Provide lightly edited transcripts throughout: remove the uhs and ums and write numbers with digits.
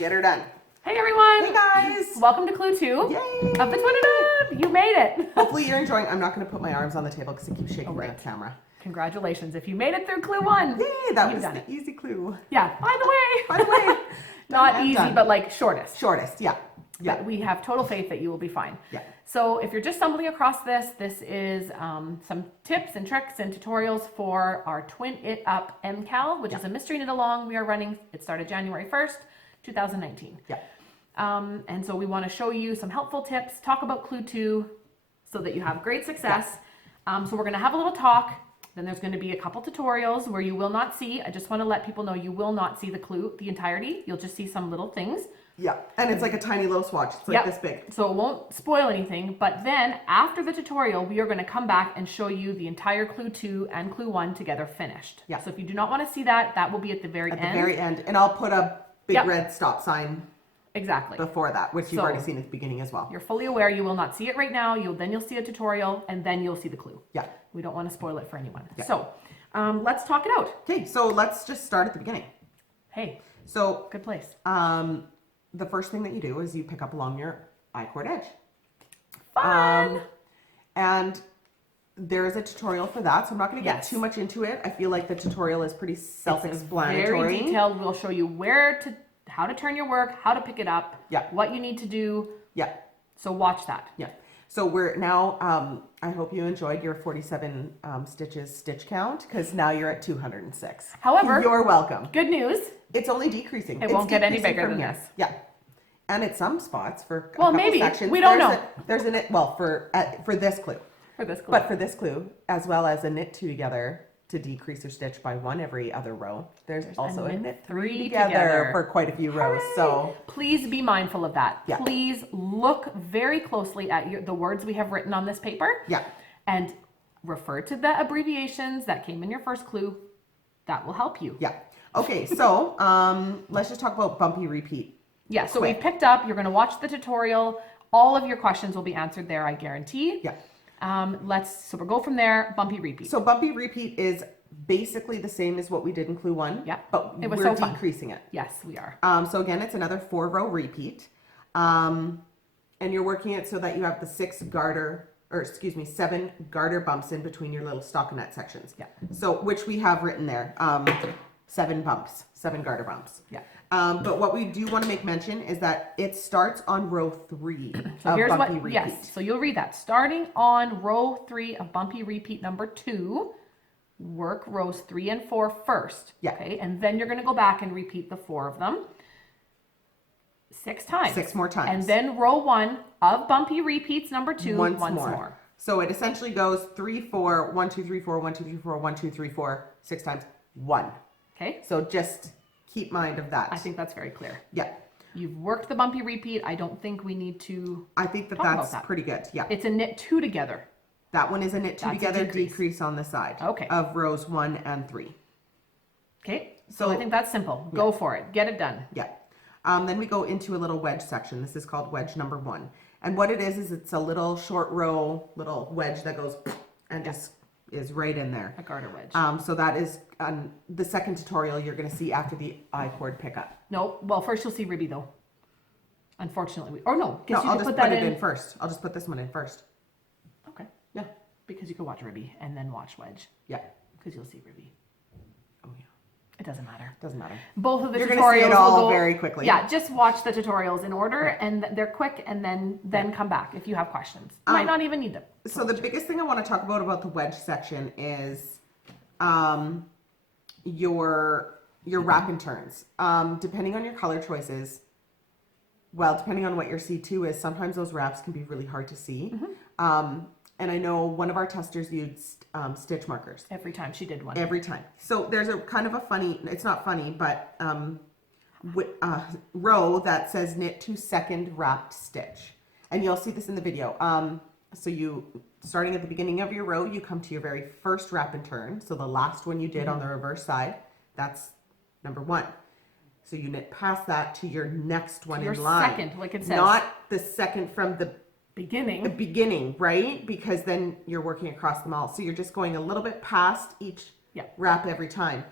Get her done. Hey everyone! Hey guys! Welcome to Clue 2 Yay! of the TwinItUp! You made it! Hopefully you're enjoying. I'm not going to put my arms on the table because it keeps shaking the camera. Congratulations if you made it through Clue 1. Yay! That was the easy clue. Yeah, by the way. By the way. Not easy, but like shortest. Shortest, yeah. Yeah. But we have total faith that you will be fine. Yeah. So if you're just stumbling across this, this is some tips and tricks and tutorials for our TwinItUp MCal, which is a mystery knit along we are running. It started January 1st, 2019. Yeah. And so we want to show you some helpful tips, talk about Clue 2 so that you have great success. Yeah. So we're going to have a little talk. Then there's going to be a couple tutorials where you will not see. I just want to let people know you will not see the clue, the entirety. You'll just see some little things. Yeah, and it's like a tiny little swatch. It's like this big. So it won't spoil anything. But then after the tutorial, we are going to come back and show you the entire Clue 2 and Clue 1 together finished. Yeah. So if you do not want to see that, that will be at the very end. At the very end. And I'll put a big red stop sign. Exactly. Before that, which you've already seen at the beginning as well. You're fully aware you will not see it right now. Then you'll see a tutorial and then you'll see the clue. Yeah. We don't want to spoil it for anyone. Yeah. So let's talk it out. Okay, so let's just start at the beginning. Hey. So good place. The first thing that you do is you pick up along your I-cord edge. Fun! And there is a tutorial for that, so I'm not going to get too much into it. I feel like the tutorial is pretty self-explanatory. Very detailed. We'll show you how to turn your work, how to pick it up, what you need to do. Yeah. So watch that. Yeah. So we're now, I hope you enjoyed your 47 stitches stitch count, because now you're at 206. However, you're welcome. Good news. It's only decreasing. It won't get any bigger than this. Yeah. And at some spots for maybe sections, we don't know. There's a knit, well, for this clue. For this clue. But for this clue, as well as a knit 2 together to decrease your stitch by 1 every other row. There's also a knit 3 together for quite a few rows. So please be mindful of that. Yeah. Please look very closely at the words we have written on this paper. Yeah. And refer to the abbreviations that came in your first clue. That will help you. Yeah. Okay, so let's just talk about bumpy repeat. Yeah, so we picked up, you're going to watch the tutorial. All of your questions will be answered there, I guarantee. Yeah. So we'll go from there. Bumpy repeat. So bumpy repeat is basically the same as what we did in Clue 1. Yeah. But we're decreasing it. Yes, we are. So again, it's another 4-row repeat. And you're working it so that you have the 7 garter bumps in between your little stockinette sections. Yeah. So, which we have written there. 7 bumps, 7 garter bumps. Yeah. But what we do want to make mention is that it starts on row 3 so of bumpy repeat. Yes, so you'll read that. Starting on row 3 of bumpy repeat number 2, work rows 3 and 4 first. Yeah. Okay, and then you're going to go back and repeat the 4 of them 6 times. 6 more times. And then row 1 of bumpy repeats number 2 once more. So it essentially goes 3, 4, 1, 2, 3, 4, 1, 2, 3, 4, 1, 2, 3, 4, 6 times, 1. Okay. So just keep mind of that. I think that's very clear. Yeah. You've worked the bumpy repeat. I don't think we need to I think that's pretty good. Yeah. It's a knit 2 together. That one is a knit 2 together, decrease on the side. Okay. Of rows 1 and 3. Okay. So I think that's simple. Go for it. Get it done. Yeah. Then we go into a little wedge section. This is called wedge number 1. And what it is it's a little short row, little wedge that goes and just is right in there. A garter wedge. So that is the second tutorial you're going to see after the I-cord pickup. No, well, first you'll see Ribby though. Unfortunately, I'll just put it in first. I'll just put this one in first. Okay. Yeah. Because you could watch Ribby and then watch Wedge. Yeah. Because you'll see Ribby. Oh yeah. It doesn't matter. Doesn't matter. Both of the tutorials. You're going to see it all very quickly. Yeah, just watch the tutorials in order, and they're quick, and then come back if you have questions. You might not even need them. So the biggest thing I want to talk about the wedge section is your wrap and turns. Depending on your color choices, depending on what your C2 is, sometimes those wraps can be really hard to see. And I know one of our testers used stitch markers. Every time she did one. Every time. So there's a kind of a funny, it's not funny, but row that says knit to second wrapped stitch. And you'll see this in the video. So starting at the beginning of your row, you come to your very first wrap and turn. So the last one you did on the reverse side, that's number 1. So you knit past that to your next one in line. Your second, like it says. Not the second from the beginning. The beginning, right? Because then you're working across them all. So you're just going a little bit past each wrap every time.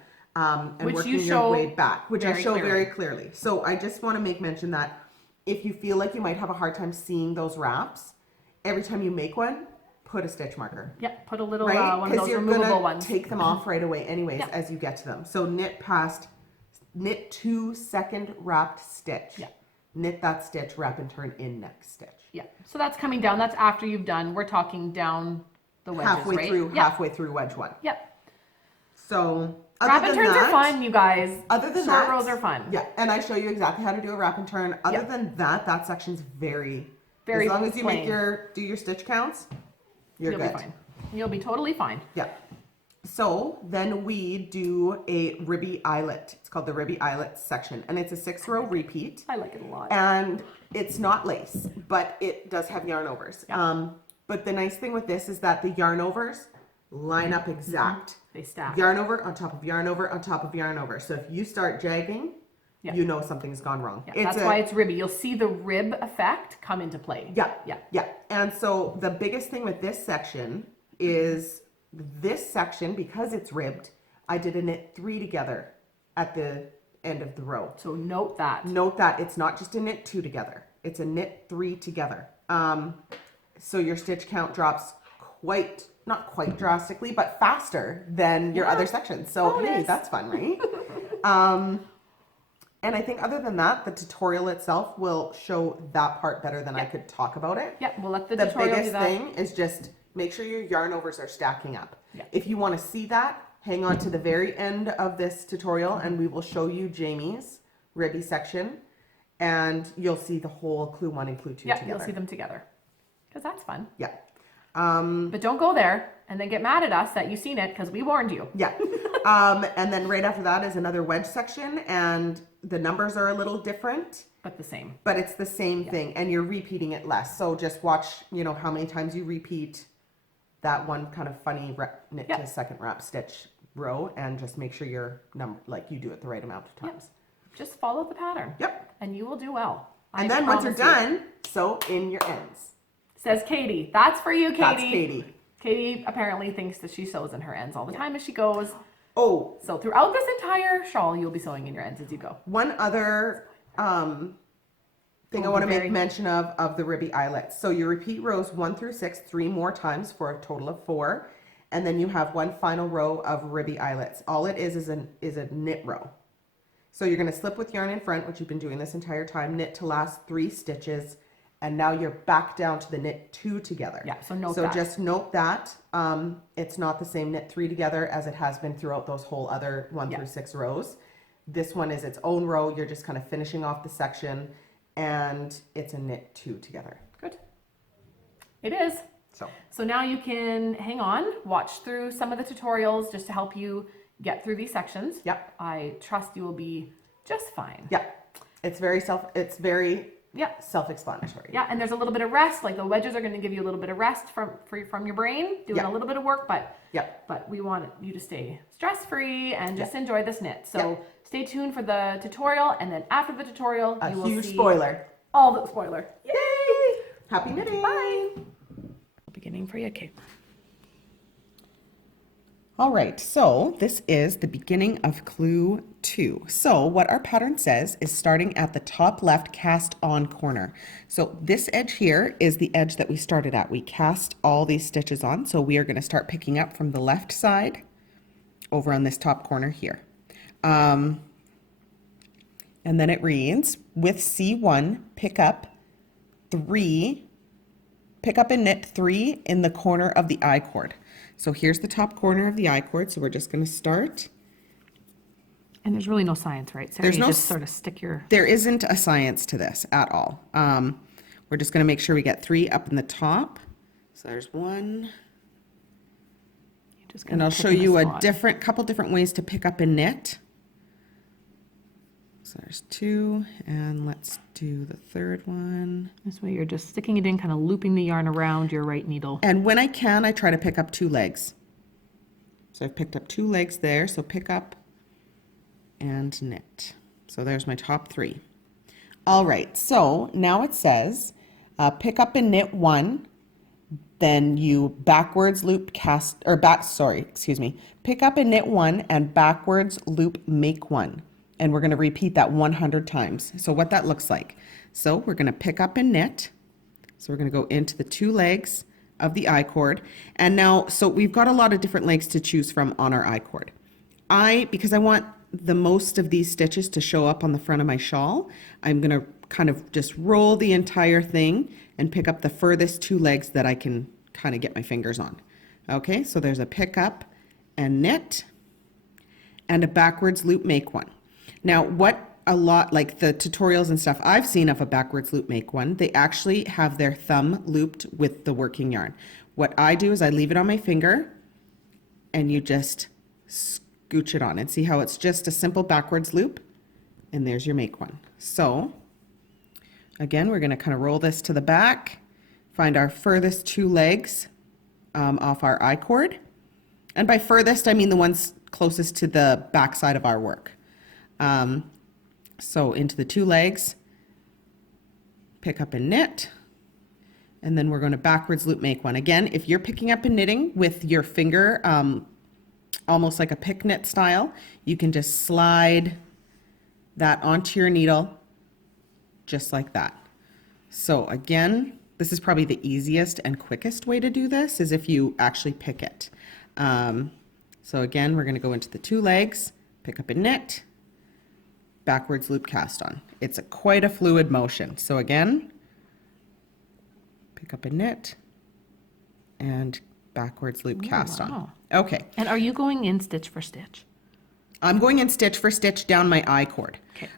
and Which working you your show way back, which I very show clearly. very clearly. So I just want to make mention that if you feel like you might have a hard time seeing those wraps, every time you make one, put a stitch marker. Yep, put a little Right? one of Because those you're removable gonna ones. take them off right away anyways Yeah. as you get to them. So knit 2 second wrapped stitch. Yeah. Knit that stitch, wrap and turn in next stitch. Yeah, so that's coming down. That's after you've done. We're talking down the wedges, right? Halfway through wedge 1. Yep. So Wrap and turns are fun, you guys. Other than short that, rows are fun. Yeah, and I show you exactly how to do a wrap and turn. Other Yeah. than that, that section's very Very as long as you plain. do your stitch counts, you're You'll good. be fine. You'll be totally fine. Yeah. So then we do a Ribby Eyelet. It's called the Ribby Eyelet section, and it's a 6-row repeat. I like it a lot. And it's not lace, but it does have yarn overs. Yeah. But the nice thing with this is that the yarn overs line up exact. They stack. Yarn over on top of yarn over on top of yarn over. So if you start jagging, Yeah. you know something's gone wrong. Yeah, that's why it's ribby. You'll see the rib effect come into play. Yeah, Yeah. yeah. And so the biggest thing with this section is this section, because it's ribbed, I did a knit 3 together at the end of the row. So note that. Note that it's not just a knit 2 together, it's a knit 3 together. So your stitch count drops not quite drastically, but faster than your other sections. So hey, Bonus. that's fun, right? And I think other than that, the tutorial itself will show that part better than I could talk about it. Yeah, we'll let the The tutorial do biggest that. thing is just make sure your yarn overs are stacking up. Yeah. If you want to see that, hang on to the very end of this tutorial and we will show you Jamie's Ribby section and you'll see the whole clue 1 and clue 2 Yeah, together. you'll see them together. Because that's fun. Yeah. But don't go there and then get mad at us that you've seen it because we warned you. Yeah. And then right after that is another wedge section and the numbers are a little different, But the same. but it's the same thing and you're repeating it less. So just watch, how many times you repeat that one kind of funny knit to second wrap stitch row and just make sure you're you do it the right amount of times. Just follow the pattern. Yep. And you will do well. And I then once you're promise you. done, sew in your ends. Says Katie. That's for you, Katie. That's Katie. Katie apparently thinks that she sews in her ends all the time as she goes. Oh, So throughout this entire shawl, you'll be sewing in your ends as you go. one other thing I want to make mention of the Ribby Eyelets. So you repeat rows 1 through 6 3 more times for a total of 4, and then you have one final row of Ribby Eyelets. All it is a knit row. So you're going to slip with yarn in front, which you've been doing this entire time, knit to last 3 stitches, and now you're back down to the knit 2 together. Yeah, so note So that. just note that it's not the same knit 3 together as it has been throughout those whole other 1 through 6 rows. This one is its own row. You're just kind of finishing off the section, and it's a knit 2 together. Good. It is. So So now you can hang on, watch through some of the tutorials just to help you get through these sections. Yep. I trust you will be just fine. yeah, it's very Yep. self-explanatory. Yeah, and there's a little bit of rest. Like the wedges are going to give you a little bit of rest from your brain, doing Yeah. a little bit of work, Yeah. but we want you to stay stress-free and just enjoy this knit. So Yeah. stay tuned for the tutorial, and then after the tutorial, A you will huge see spoiler. all the spoiler. Yay! Happy knitting. Bye. Beginning for you, okay. All right, so this is the beginning of clue 2. So what our pattern says is starting at the top left cast on corner. So this edge here is the edge that we started at. We cast all these stitches on, so we are going to start picking up from the left side over on this top corner here. And then it reads, with C1, pick up and knit 3 in the corner of the I cord. So here's the top corner of the I cord. So we're just going to start. And there's really no science, right? Sarah, There's you no just s- sort of stick your... There isn't a science to this at all. We're just going to make sure we get 3 up in the top. So there's 1. Just And I'll show you a couple different ways to pick up and knit. So there's 2, and let's do the third one. This way you're just sticking it in, kind of looping the yarn around your right needle. And when I can, I try to pick up 2 legs. So I've picked up 2 legs there, so pick up and knit. So there's my top 3. All right, so now it says pick up and knit 1, then you backwards loop cast, or pick up and knit one and backwards loop make one. And we're going to repeat that 100 times. So what that looks like. So we're going to pick up and knit. So we're going to go into the 2 legs of the I-cord. And now, so we've got a lot of different legs to choose from on our I-cord. Because I want the most of these stitches to show up on the front of my shawl, I'm going to kind of just roll the entire thing and pick up the furthest 2 legs that I can kind of get my fingers on. Okay, so there's a pick up and knit and a backwards loop make one. Now, what a lot, like the tutorials and stuff I've seen of a backwards loop make one, they actually have their thumb looped with the working yarn. What I do is I leave it on my finger and you just scooch it on and see how it's just a simple backwards loop, and there's your make one. So again, we're going to kind of roll this to the back, find our furthest 2 legs off our I-cord. And by furthest, I mean the ones closest to the back side of our work. So into the 2 legs, pick up and knit, and then we're going to backwards loop make one. Again, if you're picking up and knitting with your finger, almost like a pick knit style, you can just slide that onto your needle just like that. So again, this is probably the easiest and quickest way to do this, is if you actually pick it. So again, we're going to go into the 2 legs, pick up and knit, backwards loop cast on. It's quite a fluid motion. So again, pick up and knit and backwards loop cast on. Okay. And are you going in stitch for stitch? I'm going in stitch for stitch down my I-cord. Okay.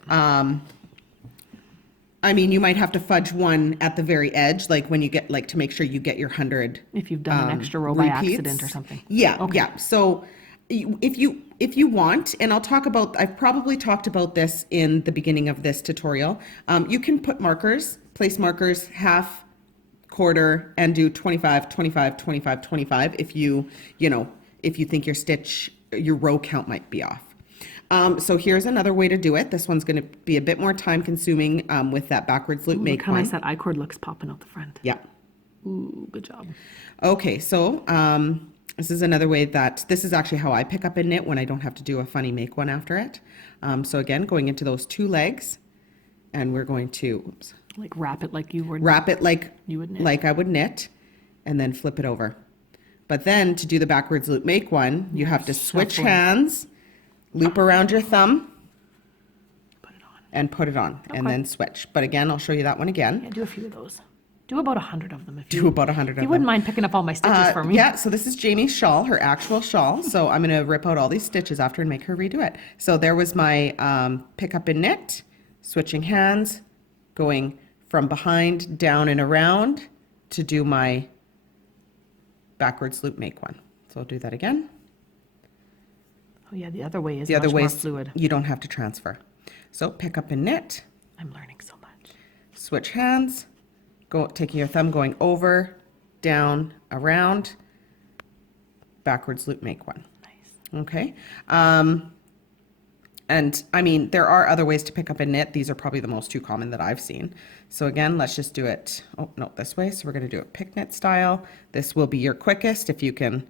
I mean, you might have to fudge one at the very edge, like when you get, like, to make sure you get your 100. If you've done an extra row by accident or something. Yeah, Okay. yeah. So if you want, and I've probably talked about this in the beginning of this tutorial, you can put markers, place markers, half, quarter, and do 25, 25, 25, 25 if you think your row count might be off. So here's another way to do it. This one's going to be a bit more time consuming with that backwards loop make Look how one. nice that I-cord looks popping out the front. Yeah. Ooh, good job. Okay, so this is another way this is actually how I pick up and knit when I don't have to do a funny make one after it. So again, going into those 2 legs, and we're going to Like wrap it like you would. wrap it like You would knit. like I would knit, and then flip it over. But then to do the backwards loop make one, you have to switch Shuffle. hands, loop around your thumb, Put it on. and put it on, and Okay. then switch. But again, I'll show you that one again. Yeah, do a few of those. Do about 100 of them if Do about 100 of you wouldn't them. mind picking up all my stitches for me. Yeah, so this is Jamie's shawl, her actual shawl. So I'm going to rip out all these stitches after and make her redo it. So there was my pick up and knit, switching hands, going from behind, down and around to do my backwards loop make one. So I'll do that again. Oh yeah, the other way is The other much way more is fluid. you don't have to transfer. So pick up and knit, I'm learning so much. switch hands, taking your thumb, going over, down, around, backwards loop make one. Nice. Okay. And I mean, there are other ways to pick up and knit. These are probably the most 2 common that I've seen. So again, let's just do it. Oh, no, this way. So we're going to do it pick knit style. This will be your quickest if you can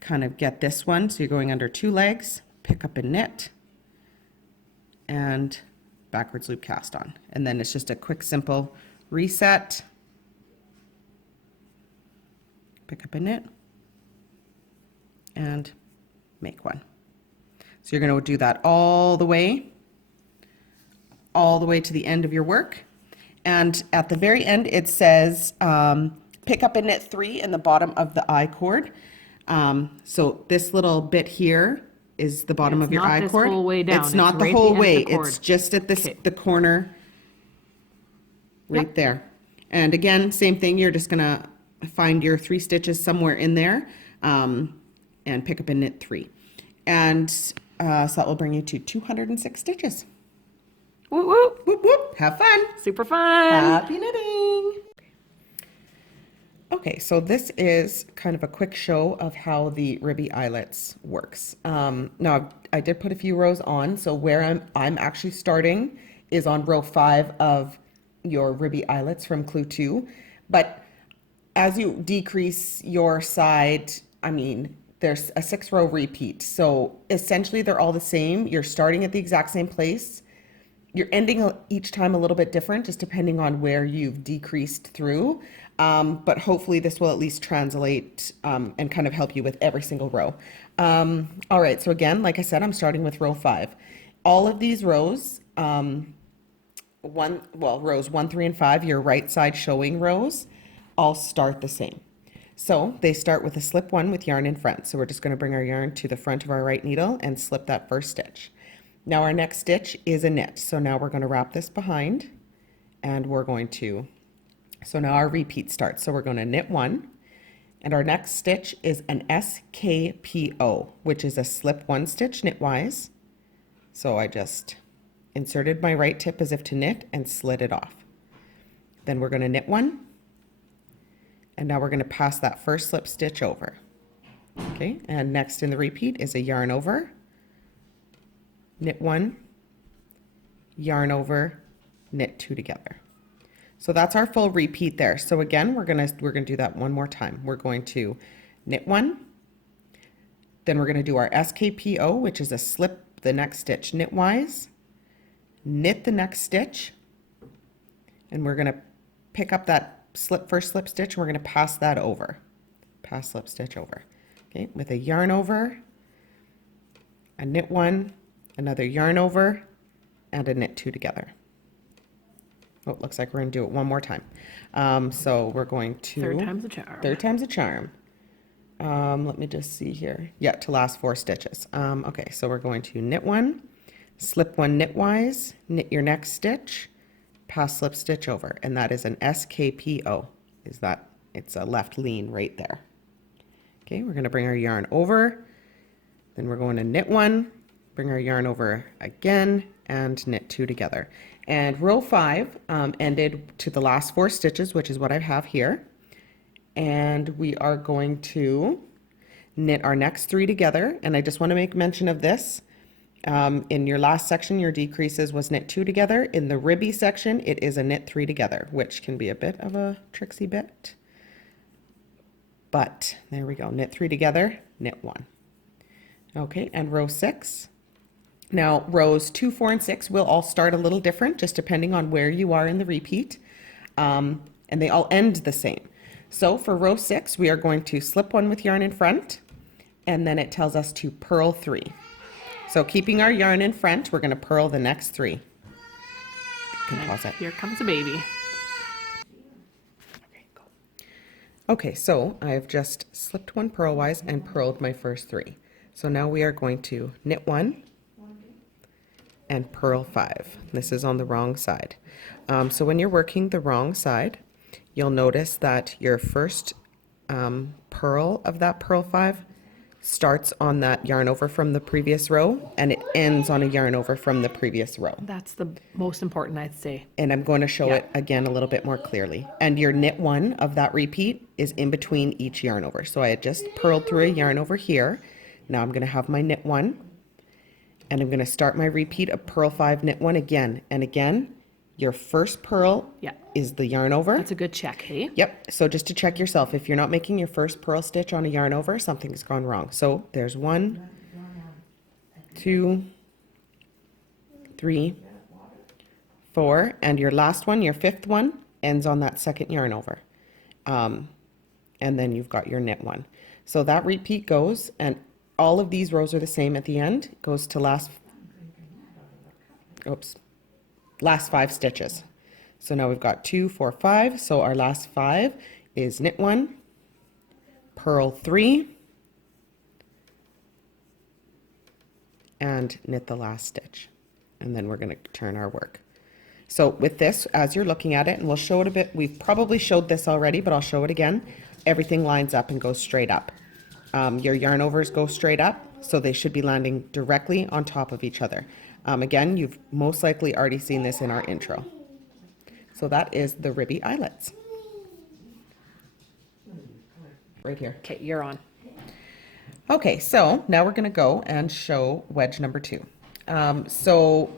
kind of get this one. So you're going under 2 legs, pick up and knit, and backwards loop cast on. And then it's just a quick, simple reset, pick up and knit, and make one. So you're going to do that all the way to the end of your work. And at the very end, it says pick up and knit 3 in the bottom of the I-cord. So this little bit here is the bottom of your not this I-cord. whole way down. It's It's not the right at whole the end of way. the cord. It's just at this Okay. the corner right Yep. there. And again, same thing. You're just going to find your 3 stitches somewhere in there and pick up and knit 3. And so that will bring you to 206 stitches. Woo woo. Whoop, whoop. Have fun. Super fun. Happy knitting. Okay, so this is kind of a quick show of how the Ribby Eyelets works. Now, I did put a few rows on, so where I'm actually starting is on row 5 of your Ribby Eyelets from Clue 2. But as you decrease your side, I mean, there's a 6-row repeat. So essentially they're all the same. You're starting at the exact same place. You're ending each time a little bit different, just depending on where you've decreased through. But hopefully this will at least translate and kind of help you with every single row. All right, so again, like I said, I'm starting with row 5. All of these rows, rows 1, 3, and 5, your right side showing rows, all start the same. So they start with a slip 1 with yarn in front. So we're just going to bring our yarn to the front of our right needle and slip that first stitch. Now our next stitch is a knit. So now we're going to wrap this behind and we're going to, so now our repeat starts. So we're going to knit 1 and our next stitch is an SKPO, which is a slip 1 stitch knitwise. So I just inserted my right tip as if to knit and slid it off. Then we're going to knit 1 and now we're going to pass that first slip stitch over. Okay, and next in the repeat is a yarn over, knit 1, yarn over, knit 2 together. So that's our full repeat there. So again, we're gonna do that one more time. We're going to knit 1, then we're going to do our SKPO, which is a slip the next stitch knitwise, knit the next stitch, and we're going to pick up that first slip stitch and we're going to pass that over. Pass slip stitch over. Okay, with a yarn over, a knit 1, another yarn over, and a knit 2 together. Oh, it looks like we're going to do it one more time. So we're going to... Third time's a charm. Third time's a charm. Let me just see here. Yeah, to last 4 stitches. Okay, so we're going to knit 1, slip 1 knitwise, knit your next stitch, pass slip stitch over, and that is an SKPO. It's a left lean right there. Okay, we're going to bring our yarn over, then we're going to knit 1, bring our yarn over again, and knit 2 together. And row 5 ended to the last 4 stitches, which is what I have here. And we are going to knit our next 3 together. And I just want to make mention of this. In your last section, your decreases was knit 2 together. In the Ribby section, it is a knit 3 together, which can be a bit of a tricksy bit. But there we go, knit 3 together, knit 1. Okay, and row 6. Now, rows 2, 4, and 6 will all start a little different, just depending on where you are in the repeat. And they all end the same. So for row 6, we are going to slip 1 with yarn in front, and then it tells us to purl 3. So keeping our yarn in front, we're going to purl the next 3. You can pause it. Here comes a baby. Okay, go. Okay, so I've just slipped 1 purlwise and purled my first 3. So now we are going to knit 1 and purl 5. This is on the wrong side. So when you're working the wrong side, you'll notice that your first purl of that purl 5 starts on that yarn over from the previous row and it ends on a yarn over from the previous row. That's the most important, I'd say. And I'm going to show it again a little bit more clearly. And your knit 1 of that repeat is in between each yarn over. So I had just purled through a yarn over here. Now I'm going to have my knit 1 and I'm going to start my repeat of purl 5, knit 1 again. And again, your first purl is the yarn over. That's a good check, hey? Yep. So just to check yourself, if you're not making your first purl stitch on a yarn over, something's gone wrong. So there's 1, 2, 3, 4, and your last one, your 5th one, ends on that second yarn over. And then you've got your knit 1. So that repeat goes, and all of these rows are the same at the end. It goes to last 5 stitches. So now we've got 2, 4, 5. So our last 5 is knit 1, purl 3, and knit the last stitch. And then we're going to turn our work. So with this, as you're looking at it, and we'll show it a bit, we've probably showed this already, but I'll show it again. Everything lines up and goes straight up. Your yarn overs go straight up, so they should be landing directly on top of each other. Again, you've most likely already seen this in our intro. So that is the Ribby Eyelets. Right here. Okay, you're on. Okay, so now we're going to go and show wedge number 2. So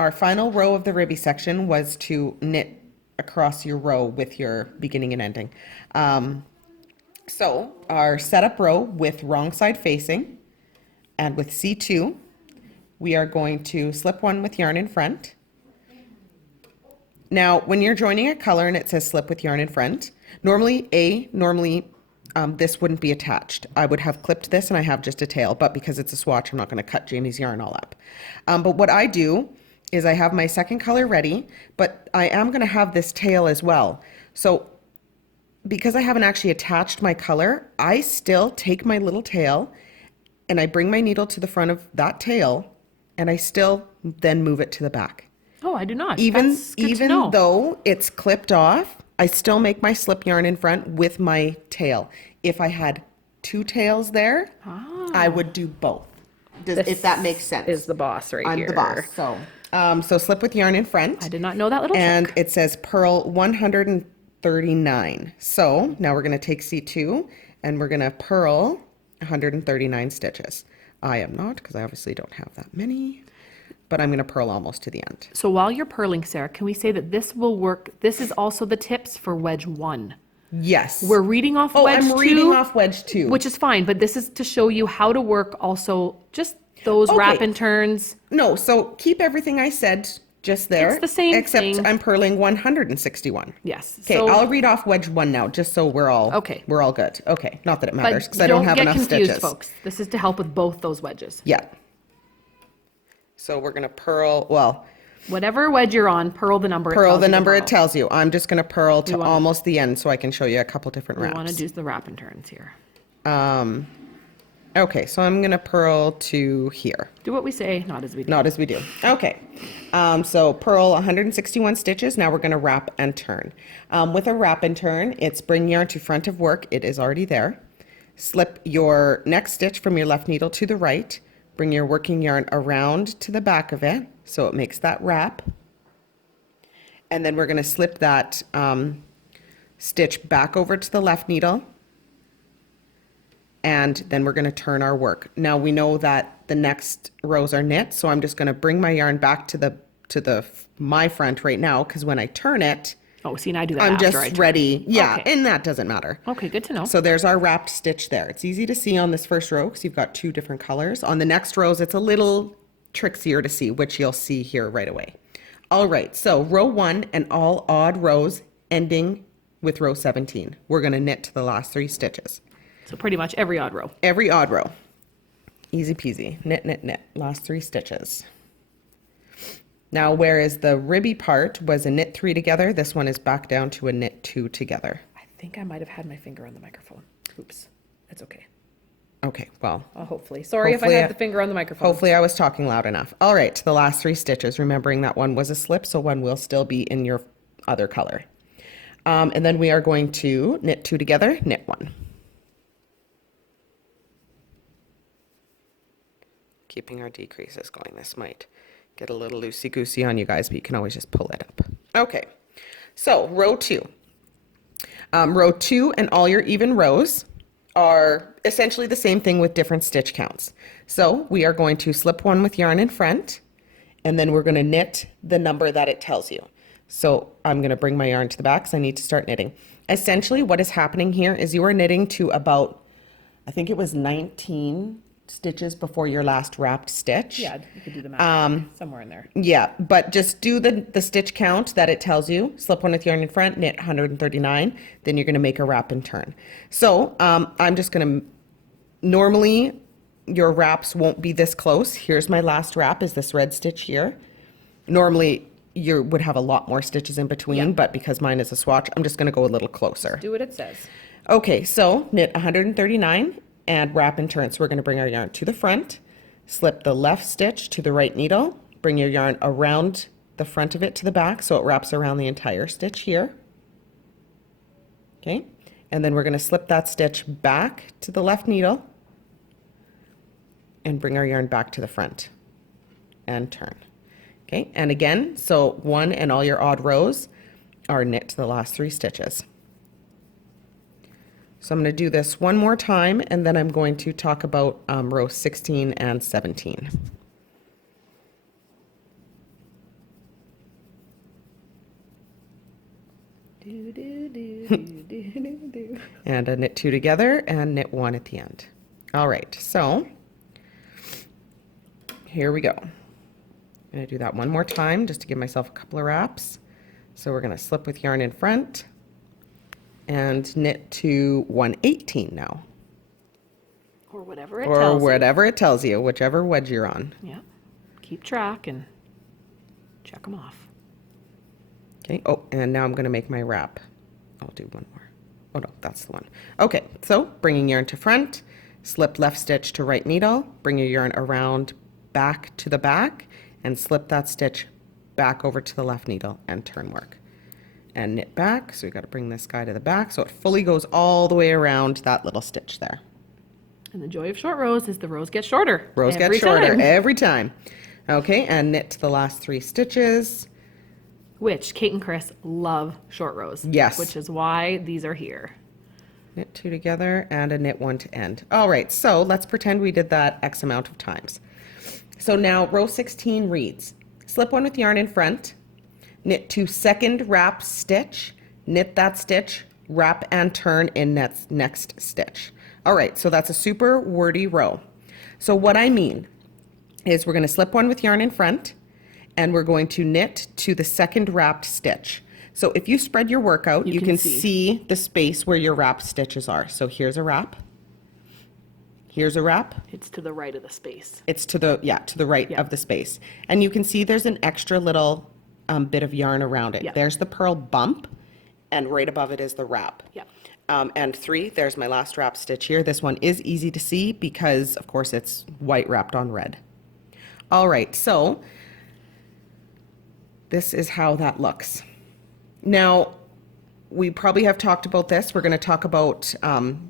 our final row of the Ribby section was to knit across your row with your beginning and ending. So our setup row with wrong side facing and with C2, we are going to slip one with yarn in front. Now, when you're joining a color and it says slip with yarn in front, normally this wouldn't be attached. I would have clipped this and I have just a tail, but because it's a swatch, I'm not going to cut Jamie's yarn all up. But what I do is I have my second color ready, but I am going to have this tail as well. So because I haven't actually attached my color, I still take my little tail and I bring my needle to the front of that tail and I still then move it to the back. Oh, I do not. Even That's good to know. though it's clipped off, I still make my slip yarn in front with my tail. If I had two tails there, I would do both. If that makes sense. Is the boss right I'm here. the boss. So slip with yarn in front. I did not know that little And trick. it says purl 139. So now we're going to take C2 and we're going to purl 139 stitches. I am not, because I obviously don't have that many, but I'm going to purl almost to the end. So while you're purling, Sarah, can we say that this will work? This is also the tips for wedge 1. Yes. We're reading off wedge 2. I'm reading off wedge 2. Which is fine, but this is to show you how to work also just those wrap and turns. No, so keep everything I said just there. It's the same except thing. I'm purling 161. Yes. Okay, so, I'll read off wedge 1 now, just so we're all good. Okay, not that it matters, because I don't have enough get confused, stitches. folks. This is to help with both those wedges. Yeah. So we're going to purl, well, Whatever wedge you're on, purl the number. purl the number it it tells you. I'm just going to purl to almost the end so I can show you a couple different We wraps. want to do the wrap and turns here. Okay, so I'm going to purl to here. Do what we say, not as we do. Not as we do. Okay. So purl 161 stitches. Now we're going to wrap and turn. With a wrap and turn, it's bring yarn to front of work. It is already there. Slip your next stitch from your left needle to the right. Bring your working yarn around to the back of it, so it makes that wrap. And then we're going to slip that stitch back over to the left needle. And then we're going to turn our work. Now we know that the next rows are knit, so I'm just going to bring my yarn back to my front right now, because when I turn it, Oh, see, and I do that I'm after I just turn. ready. Yeah, Okay. and that doesn't matter. Okay, good to know. So there's our wrapped stitch there. It's easy to see on this first row because you've got two different colors. On the next rows, it's a little trickier to see, which you'll see here right away. All right, so row 1 and all odd rows ending with row 17. We're going to knit to the last 3 stitches. So pretty much every odd row. Every odd row. Easy peasy. Knit, knit, knit. Last 3 stitches. Now, whereas the ribby part was a knit 3 together, this one is back down to a knit 2 together. I think I might have had my finger on the microphone. Oops. That's okay. Okay, well, Hopefully. Sorry if I Hopefully had the finger on the microphone. hopefully I was talking loud enough. All right, the last 3 stitches, remembering that one was a slip, so one will still be in your other color. And then we are going to knit 2 together, knit 1. Keeping our decreases going. This might get a little loosey-goosey on you guys, but you can always just pull it up. Okay, so row 2. Row 2 and all your even rows are essentially the same thing with different stitch counts. So we are going to slip one with yarn in front, and then we're going to knit the number that it tells you. So I'm going to bring my yarn to the back because I need to start knitting. Essentially what is happening here is you are knitting to about, I think it was 19 stitches before your last wrapped stitch. Yeah, you could do the math somewhere in there. Yeah, but just do the stitch count that it tells you. Slip one with yarn in front, knit 139, then you're going to make a wrap and turn. So I'm just going to, normally your wraps won't be this close. Here's my last wrap, is this red stitch here. Normally you would have a lot more stitches in between, but because mine is a swatch, I'm just going to go a little closer. Do what it says. Okay, so knit 139 and wrap and turn. So we're going to bring our yarn to the front, slip the left stitch to the right needle, bring your yarn around the front of it to the back so it wraps around the entire stitch here. Okay, and then we're going to slip that stitch back to the left needle and bring our yarn back to the front and turn. Okay, and again, so 1 and all your odd rows are knit to the last 3 stitches. So I'm going to do this one more time, and then I'm going to talk about row 16 and 17. And a knit 2 together and knit 1 at the end. All right, so here we go. I'm going to do that one more time just to give myself a couple of wraps. So we're going to slip with yarn in front and knit to 118 now. Or whatever it tells you. Or whatever it tells you, whichever wedge you're on. Yeah. Keep track and check them off. Okay, oh, and now I'm going to make my wrap. I'll do one more. Oh no, that's the one. Okay, so bringing yarn to front, slip left stitch to right needle, bring your yarn around back to the back, and slip that stitch back over to the left needle and turn work. And knit back, so we got to bring this guy to the back so it fully goes all the way around that little stitch there. And the joy of short rows is the rows get shorter. Rows get shorter every time. Okay, and knit to the last 3 stitches. Which Kate and Chris love short rows. Yes. Which is why these are here. Knit 2 together and a knit 1 to end. All right, so let's pretend we did that X amount of times. So now row 16 reads, slip 1 with yarn in front, knit to second wrap stitch, knit that stitch, wrap and turn in next stitch. All right, so that's a super wordy row. So what I mean is we're going to slip 1 with yarn in front, and we're going to knit to the second wrapped stitch. So if you spread your work out, you can see the space where your wrapped stitches are. So here's a wrap. Here's a wrap. It's to the right of the space. It's to the, to the right of the space. And you can see there's an extra little bit of yarn around it. Yeah. There's the purl bump, and right above it is the wrap. Yeah. And 3, there's my last wrap stitch here. This one is easy to see because, of course, it's white wrapped on red. All right, so this is how that looks. Now, we probably have talked about this. We're going to talk about,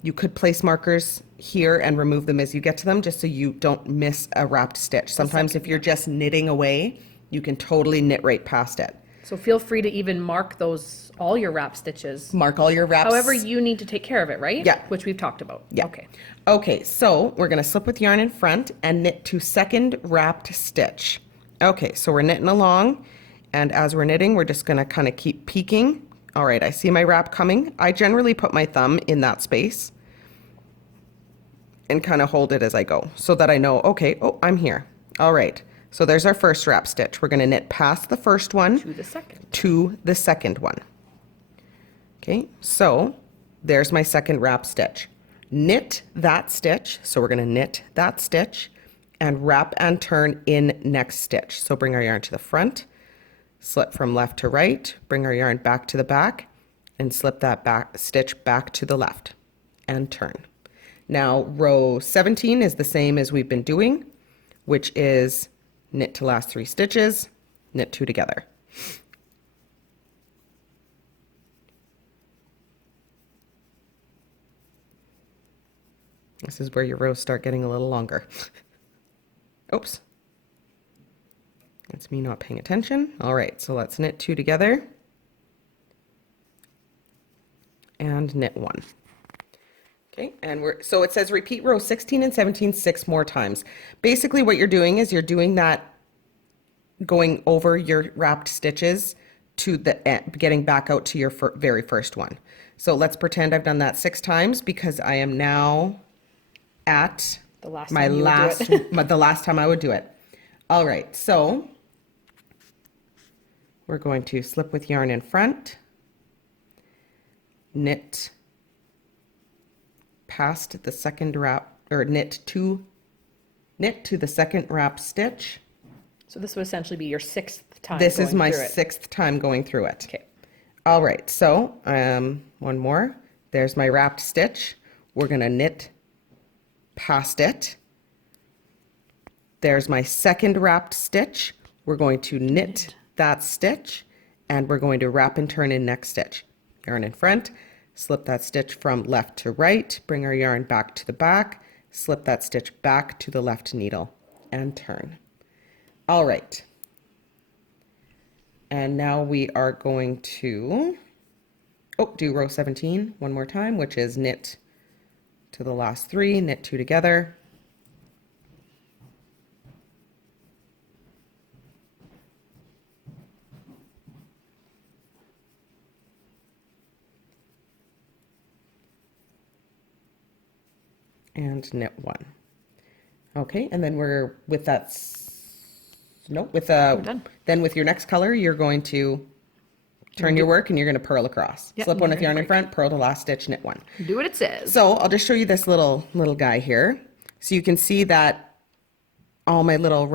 you could place markers here and remove them as you get to them, just so you don't miss a wrapped stitch. Sometimes if you're just knitting away, you can totally knit right past it. So feel free to even mark those, all your wrap stitches. Mark all your wraps. However you need to take care of it, right? Yeah. Which we've talked about. Yeah. Okay. Okay, so we're going to slip with yarn in front and knit to second wrapped stitch. Okay, so we're knitting along, and as we're knitting, we're just going to kind of keep peeking. All right, I see my wrap coming. I generally put my thumb in that space and kind of hold it as I go so that I know, okay, oh, I'm here. All right, so there's our first wrap stitch. We're going to knit past the first one To the second. to the second one. Okay, so there's my second wrap stitch. Knit that stitch, so we're going to knit that stitch and wrap and turn in next stitch. So bring our yarn to the front, slip from left to right, bring our yarn back to the back, and slip that back stitch back to the left and turn. Now row 17 is the same as we've been doing, which is knit to last 3 stitches, knit 2 together. This is where your rows start getting a little longer. Oops. That's me not paying attention. All right, so let's knit 2 together and knit 1. Okay, and so it says repeat row 16 and 17 6 more times. Basically what you're doing is you're doing that, going over your wrapped stitches to the end, getting back out to your very first one. So let's pretend I've done that 6 times because I am now at The last my time you would do last, it. the last time I would do it. All right, so we're going to slip with yarn in front, knit past the second wrap, or knit to the second wrap stitch. So this would essentially be your 6th time. This is going my through it. 6th time going through it. Okay. All right, so one more. There's my wrapped stitch. We're going to knit past it. There's my second wrapped stitch. We're going to knit that stitch, and we're going to wrap and turn in next stitch. Yarn in front, slip that stitch from left to right, bring our yarn back to the back, slip that stitch back to the left needle, and turn. All right. And now we are going to, do row 17 one more time, which is knit to the last 3, knit 2 together. and knit 1. Okay, and then we're with that, done. then with your next color, you're going to turn your work and you're going to purl across. Yep, Slip one with you're yarn in gonna front, purl the last stitch, knit 1. Do what it says. So I'll just show you this little guy here. So you can see that all my little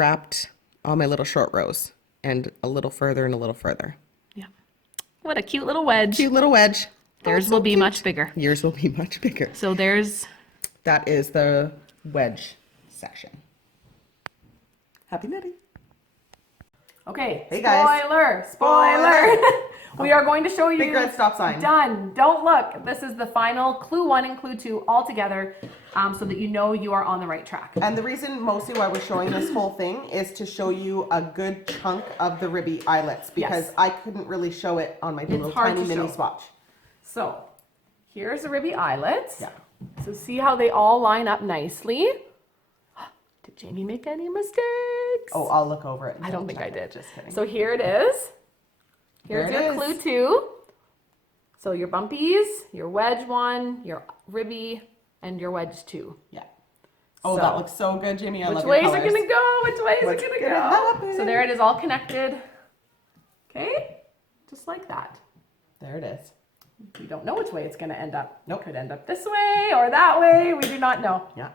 short rows and a little further and a little further. Yeah. What a cute little wedge. Cute little wedge. Theirs Oh, so will be cute. much bigger. Yours will be much bigger. So there's, That is the wedge section. Happy knitting. okay, Hey, guys. spoiler. We are going to show you. Big red stop sign. Done. Don't look. This is the final clue 1 and clue 2 all together, so that you know you are on the right track. And the reason mostly why we're showing this whole thing is to show you a good chunk of the Ribby Eyelets, because Yes. I couldn't really show it on my little hard tiny to mini show. swatch. So here's the Ribby Eyelets. Yeah. So see how they all line up nicely. Did Jamie make any mistakes? Oh, I'll look over it. and I don't think check I it. did. Just kidding. So here it is. Here's There it your is. clue 2. So your bumpies, your wedge 1, your Ribby, and your wedge 2. Yeah. Oh, So- that looks so good, Jamie. I Which love way your is it colors. gonna go? Which way is What's it gonna gonna go? happen? So there it is, all connected. Okay, just like that. There it is. We don't know which way it's gonna end up. Nope. Could end up this way or that way. We do not know. Yeah.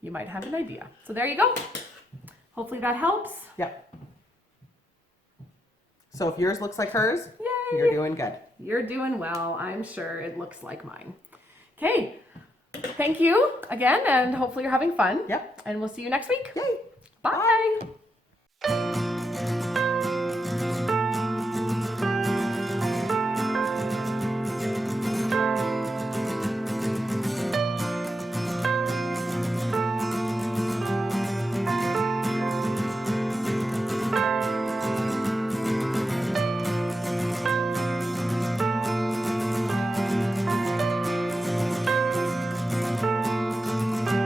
You might have an idea. So there you go. Hopefully that helps. Yep. So if yours looks like hers, Yay! you're doing good. You're doing well. I'm sure it looks like mine. Okay. Thank you again, and hopefully you're having fun. Yep. And we'll see you next week. Yay. Bye.